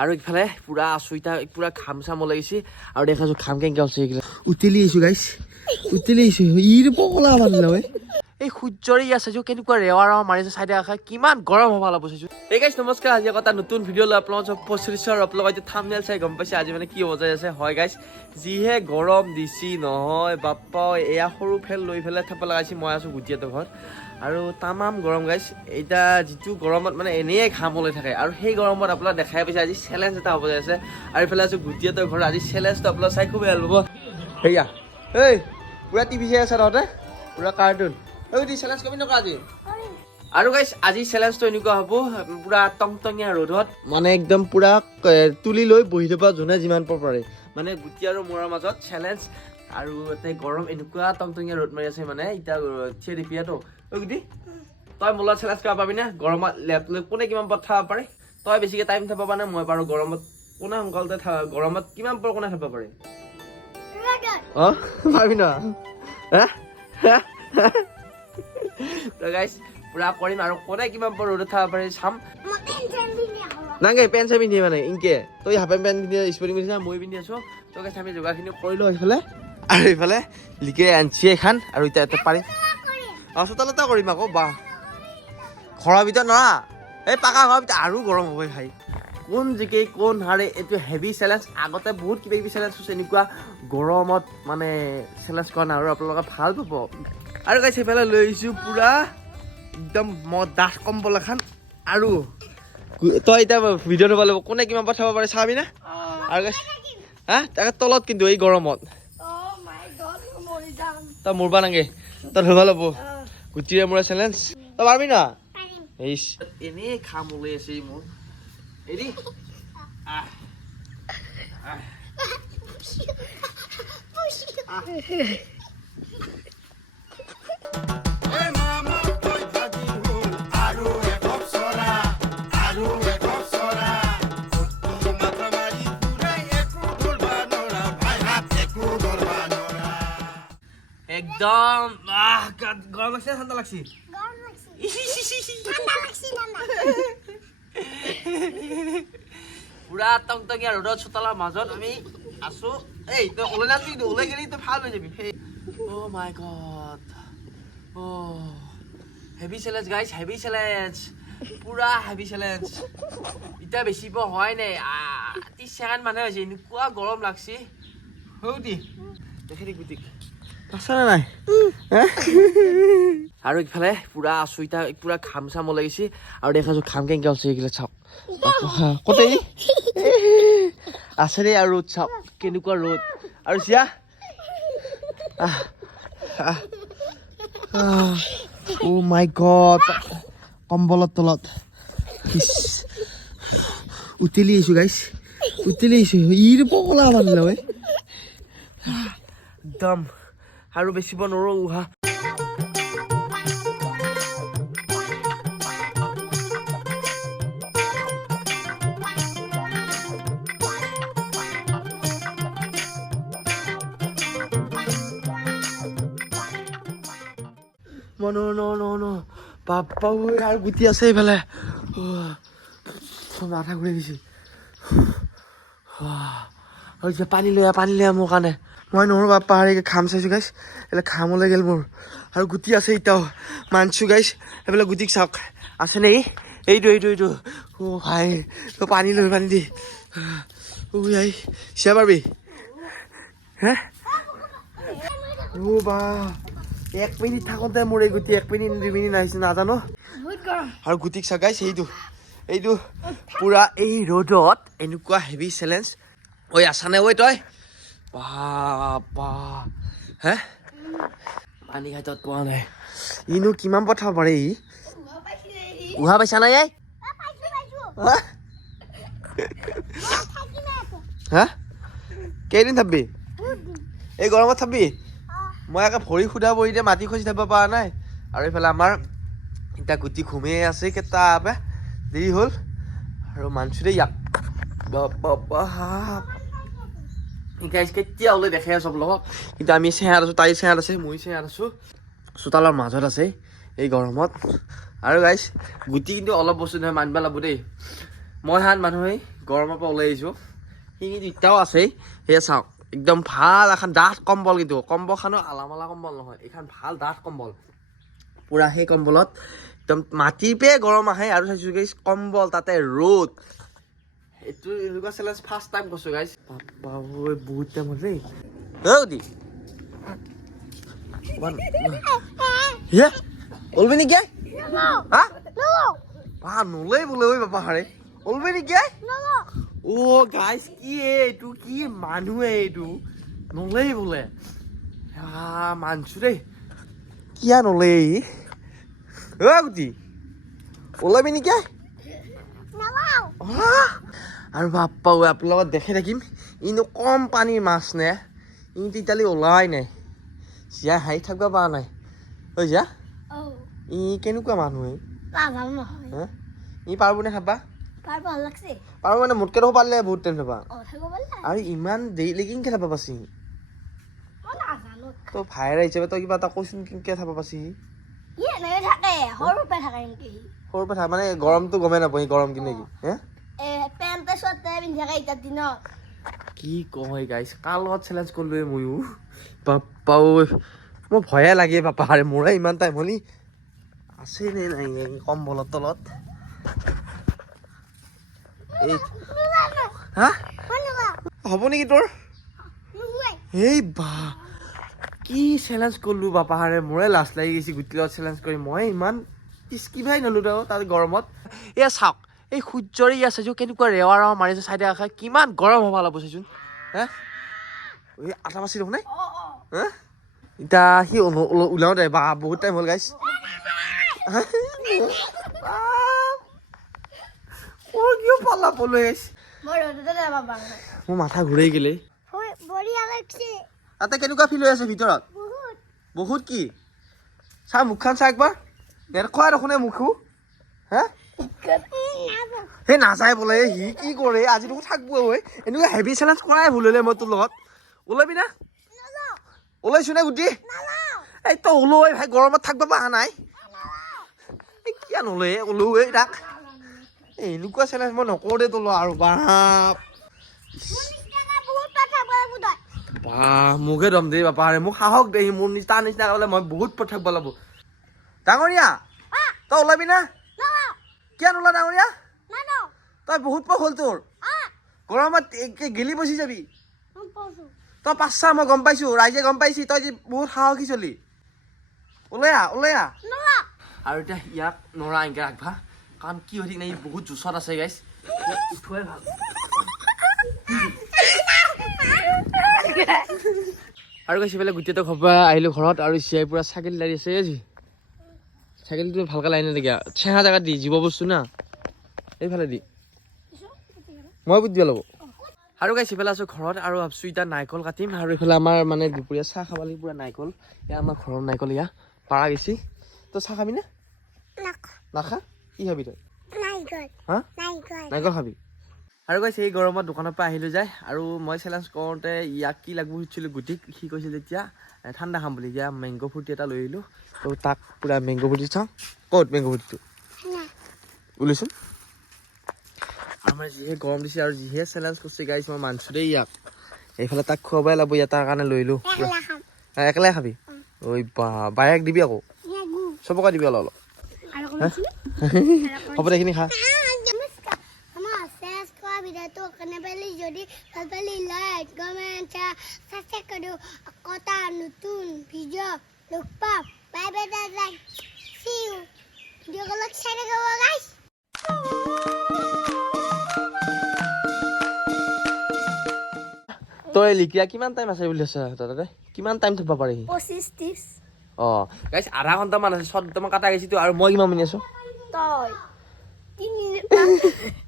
আৰু ইফালে পুৰা আচুইতা পুৰা ঘাম চাম ওলাইছে। আৰু দেখাছো ঘাম কেনেকৈ হৈছে এইগিলা উতলি আহিছো গাইছ উতলি আহিছো। ইৰ পকলা মানুহ এই সূৰ্যৰে ইয়াত চাইছো কেনেকুৱা ৰেৱা ৰেৱা মাৰিছে চাইডে আশা কিমান গৰম হ'ব অলপ চাইছো। এই গাইছ নমস্কাৰ। আজি এটা নতুন ভিডিঅ' লৈ আপোনালোক চব পঁচিছৰ আপোনালোকৰ এতিয়া থামনেল চাই গম পাইছে। আজি মানে কি হ'ব যাই আছে হয় গাইছ যিহে গৰম দিছি নহয় বাপ্পা এয়া সৰু ফেন লৈ পেলাই থাপ লগাইছি মই আছো গুটিয়াতৰ ঘৰত। আৰু তামাম গৰম গাইছ এতিয়া যিটো গৰমত মানে এনেয়ে ঘাম ওলাই থাকে আৰু সেই গৰমত আপোনাক দেখাই পাইছে আজি চেলেঞ্জ এটা হ'ব আছে। আৰু এইফালে আছো গুটিয়াতৰ ঘৰত আজি চেলেঞ্জটো আপোনাক চাই খুবেই ভালো পাব। সেয়া এই, পুৰা টিভি চাই আছা তহঁতে? পুৰা কাৰ্টুন ঐ দি চেলেঞ্জ কৰিবি নকৰা আজি? আৰু গাইছ আজি চেলেঞ্জটো এনেকুৱা হ'ব, পুৰা টংটঙীয়া ৰ'দত মানে একদম পুৰা তুলি লৈ বহি থব যোনে যিমান পাৰ পাৰে। মানে গুটি আৰু মূৰৰ মাজত চেলেঞ্জ আৰু ইয়াতে গৰম এনেকুৱা টংটঙীয়া ৰ'দ মাৰি আছে মানে এতিয়া থিয় দি পিয়াতো ঐ গুটি তই মোৰ লগত চেলেঞ্জ কৰিব পাৰিবিনে গৰমত লেপ লৈ কোনে কিমান পৰ থাব পাৰে? তই বেছিকৈ টাইম থাব পাৰা মই পাৰোঁ গৰমত কোনে সোনকালতে গৰমত কিমান পৰ কোনে থাব পাৰে? অঁ পাৰিবি ন? গাইছ পুৰা কৰিম আৰু কোনে কিমান পৰ ৰ'দত থাব পাৰে চাম। নাগে পেণ্ট চাই পিন্ধি মানে ইনকে তই হাফ পেণ্ট পেণ্ট পিন্ধি স্পৰ্টিং পিন্ধি মই পিন্ধি আছো। তই গাইছ আমি যোগাৰখিনি কৰিলোঁ এইফালে। আৰু এইফালে লিকে আনছি এখন আৰু এতিয়া ইয়াতে পাৰিম অঁ চোতালতে কৰিম আকৌ বাহ। ঘৰৰ ভিতৰত নৰা। এই পাকা ঘৰৰ ভিতৰত আৰু গৰম হ'ব ভাই। কোন জিকে কোন হাৰে এইটো হেভি চেলেঞ্জ আগতে বহুত কিবা কিবি চেলেঞ্জ হৈছে এনেকুৱা গৰমত মানে চেলেঞ্জ কৰা নাই আৰু আপোনালোকে ভালো পাব। আৰু গাইছে সেইফালে লৈ আহিছোঁ পূৰা একদম মই ডাঠ কম্বল এখন। আৰু তই এতিয়া ভিডিঅ' থ'ব লাগিব। কোনে কিমান পঠাব পাৰে চাবি না? আৰু হা? তাকে তলত কিন্তু এই গৰমত। তই মৰবা নাগে। তই ধৰিব লাগিব। গুটিৰে মোৰ চেলেঞ্জ তই পাৰিবি না? এইচ এনেই খাম ওলাই আছে মোৰ। এৰি। আহ। একদম আহ গাত গৰম লাগছে ঠাণ্ডা লাগছে? পুৰা টংটঙীয়া ৰ'দত চোতালৰ মাজত আমি আছো। এই তই ওলাই কিন্তু ওলাই গেলি তই ভালো হৈ যাবি। Oh' my god O' heavy challenge guys heavy challenge পুৰা হেভি চেলেঞ্জ এতিয়া বেছিব হয় নাই। ত্ৰিছ ছেকেণ্ড মানে হৈছে। এনেকুৱা গৰম লাগছে। হৌ দি। দেখি দি আছেনে নাই? আৰু ইফালে পুৰা আচুইতা পুৰা ঘাম চাম ওলাইছে আৰু দেখাছো ঘাম কেনেকৈ হৈছে এইগিলা চাওক। কতে আছে দেই আৰু ৰ'দ চাওক? কেনেকুৱা ৰ'দ? আৰু চিয়া? O' my god. কম্বলৰ তলত। উতলি আহিছোঁ গাইছ উতলি আহিছোঁ। ইৰ পকলা মানুহ ঐ। একদম আৰু বেচিব নোৱাৰো উহা। ন ন ন ন বাপ্পা, ঐ আৰু গুটি আছে এইফালে। মাথা ঘূৰি এতিয়া পানী লৈ পানী লৈ মোৰ কাৰণে। মই নোৱাৰো বাপ্পা আৰু খাম চাইছোঁ গাইছ এইবিলাক খাম ওলাই গ'ল মোৰ। আৰু গুটি আছে এতিয়াও মানছোঁ গাইছ এইফালে গুটিক চাওক। আছে নে এইটো এইটো এইটো। অ' ভাই তই পানী লৈ পানী দি। ঐ আই চিয়া পাৰিবি হে? অ' বা। এক মিনিট থাকোঁতে মোৰ এই গুটি এক মিনিট দুই মিনিট আহিছে নাজানো। আৰু গুটিক চাগাইছে এইটো এইটো। পুৰা এই ৰ'দত এনেকুৱা হেভি চেলেঞ্জ। ঐ আছানে ঐ তই? বাপা হে? পানী খাই তত পোৱা নাই। ইনো কিমান পঠাব পাৰে ই? উহা পাইছা নাই হা? হা? কেইদিন থাকবি এই গৰমত থাকবি মই আকৌ ভৰি সোধা ভৰিতে মাটি খচি থাকিব পৰা নাই। আৰু এইফালে আমাৰ এতিয়া গুটি ঘুমিয়ে আছে কেইটা বে দেৰি হ'ল। আৰু দেই ইয়াক গাইজ কেতিয়া ওলাই দেখাই চব লগত কিন্তু আমি চেহাত আছোঁ তাই চেহাত আছে মই চেহাত আছোঁ চোতালৰ মাজত আছে এই গৰমত আৰু গাইজ গুটি কিন্তু অলপ বস্তু নহয় মানিব লাগিব দেই মই হাত মানুহে গৰমৰ পৰা ওলাই আহিছোঁ শিঙি দুটাও আছেই সেয়া চাওক একদম ভাল এখন ডাঠ কম্বল কিন্তু কম্বলখনো আলামালা কম্বল নহয় এইখন ভাল ডাঠ কম্বল পূৰা সেই কম্বলত একদম মাটিৰ পে গৰম আহে আৰু চাইছোঁ গাইছ কম্বল তাতে ৰ'দ এইটো এনেকুৱা চেলেঞ্জ ফাৰ্ষ্ট টাইম কৈছোঁ গাইছ বাবা ঐ বহুত টাইম হ'ল দেই। ঐ দি হে? ওলবি নেকি হা? বা নলেই বোলে ঐ বাবা হাৰে। ওলবি নেকি অ' গাইছ কি এইটো কি মানুহে এইটো। নলেই বোলে। মানছো দেই। কিয়া নলেই অ গুটি ওলাবি নেকি আহ! আৰু বাপ্পা ঐ আপোনাৰ লগত দেখি থাকিম ইনো কম পানীৰ মাছ নে। ই তেতিয়ালৈ ওলাই নাই। জীয়া হাঁহি থাকিব পৰা নাই। ঐ যা। ই কেনেকুৱা মানুহ ই? হা? পাৰিব নে খাবা? পাৰো মানে মোতকে দেখো পাৰিলে বহুত টাইম খাবা। আৰু ইমান দেৰিলৈকে কেনেকৈ থাবা পাছি তই ভাইৰা হিচাপে তই কিবা এটা কৈছোন কেনেকৈ থাবা পাছি সৰুৰ পৰা থাক মানে গৰমটো গমেই নাপায় সি গৰম কি কয় গাইছ কাৰ লগত চেলেঞ্জ কৰিলোৱে ময়ো। বাপ্পা ঐ মোৰ ভয়ে লাগে বাপা আৰে মোৰে ইমান টাইম হ'লি আছে নে নাই কম্বলৰ তলত? এই, হা? হ'ব নেকি তোৰ? এই বা, কি চেলেঞ্জ কৰিলোঁ বাপা আৰে মোৰে লাজ লাগি গৈছে, গুটিৰ লগত চেলেঞ্জ কৰি মই ইমান পিচকিবাই নলোঁ তই তাত গৰমত। এয়া চাওক এই সূৰ্যৰে ইয়াত চাইছোঁ কেনেকুৱা ৰেৱা ৰেৱা মাৰিছে চাইডে আশা কিমান গৰম হ'ব লাগব চাইছোন হে? এই আটা বাচি দেখোন হা? এতিয়া সি ওল- ওল- ওলাও দে বা বহুত টাইম হ'ল গাইছ মোৰ কিয় পালা পলৈ গাইছ মোৰ মাথা ঘূৰাই গেলে। তাতে কেনেকুৱা ফিল হৈ আছে ভিতৰত? বহুত। কি? চা মুখখন চা একবাৰ। নেদেখুৱাই দেখোন মুখো। হে? সেই নাযায় বোলে সি কি কৰে? আজি দেখোন থাকব ঐ। এনেকুৱা হেভি চেলেঞ্জ কৰাই ভুল হ'লে মই তোৰ লগত। ওলাবি না? ওলাইছো নে গুটি? এই, তই ওলৈ ভাই, গৰমত থাকিব পৰা নাই। কিয় নলয়, ওলো এই তাক। এনেকুৱা চেলেঞ্জ মই নকৰোঁ দে তোৰ আৰু, বাপ। মোকে দম দেই বাপাৰে মোক সাহস দে, সি মোৰ নিচিনা নিচিনা ক'লে মই বহুত থাকিব লাগিব ডাঙৰীয়া, তই ওলাবি না? নোলা ডাঙৰীয়া? তই বহুত পথ হ'ল তোৰ। গৰমত একে গেলি বচি যাবি। তই পাঁচছা মই গম পাইছো ৰাইজে গম পাইছি তই যে বহুত সাহসী চলি। ওলাই আহ ওলাই আহ আৰু এতিয়া ইয়াক নৰা এনেকৈ ৰাখবা কাৰণ কি হৈ ঠিক নাই ই বহুত জোচত আছে গাইছ উঠোৱাই ভাল। আৰু কৈছে বোলে গোটেইটো ঘৰৰ পৰা আহিলোঁ ঘৰত আৰু চিয়াই পূৰা ছাগলী লাৰি আছে আজি ছাগলীটো ভালকৈ লাৰি নাথাকে চেঁহা জেগাত দি জীৱ বস্তু না। এইফালে দি। মই বুজি ল'ব। আৰু গাইছ ইফালে আছোঁ ঘৰত আৰু ভাবছোঁ এতিয়া নাৰিকল কাটিম আৰু এইফালে আমাৰ মানে দুপৰীয়া চাহ খাবলৈ পূৰা নাৰিকল। এয়া আমাৰ ঘৰৰ নাৰিকল এয়া পাৰা গৈছি। তই চাহ খাবি নে? নাখা। কি খাবি তই? হা? নাৰিকল। খাবি? আৰু কৈছে এই গৰমত দোকানৰ পৰা আহিলোঁ যায় আৰু মই চেলেঞ্জ কৰোঁতে ইয়াক কি লাগিব সুধিছিলোঁ গুটিক। সি কৈছিল তেতিয়া এ, ঠাণ্ডা খাম বুলি। এতিয়া মেংগ' ফ্ৰুটি এটা লৈ আহিলোঁ। ত' তাক পূৰা মেংগ' ফ্ৰুটি চাওঁ। ক'ত মেংগ' ফ্ৰুটিটো ওলাইছোন আৰু মানে যিহে গৰম দিছে আৰু যিহে চেলেঞ্জ কৰিছে গাইছ মই মানছোঁ দেই ইয়াক। এইফালে তাক খুৱাবই লাগিব ইয়াত তাৰ কাৰণে লৈ পূৰা একেলাই খাবি? ঐ বা বায়েক দিবি আকৌ। চবকে দিবি অলপ অলপ। হ'ব দে এইখিনি খা। যদি ভালো পালি লাইক কমেণ্ট সাবস্ক্রাইব করো কটা নতুন ভিডিও লোক পাপ bye bye bye see you ভিডিওগুলো ছেড়ে দেবো গাইস তই লিকিয়া কিমান টাইম আছে বুলি আছে তাতে? কিমান টাইম থ'ব পাৰি? পঁচিছ ত্ৰিছ। অঁ গাইছ আধা ঘণ্টামান আছে চট দুটামান কাটা গৈছেতো আৰু মই কিমান মিনি আছোঁ? তই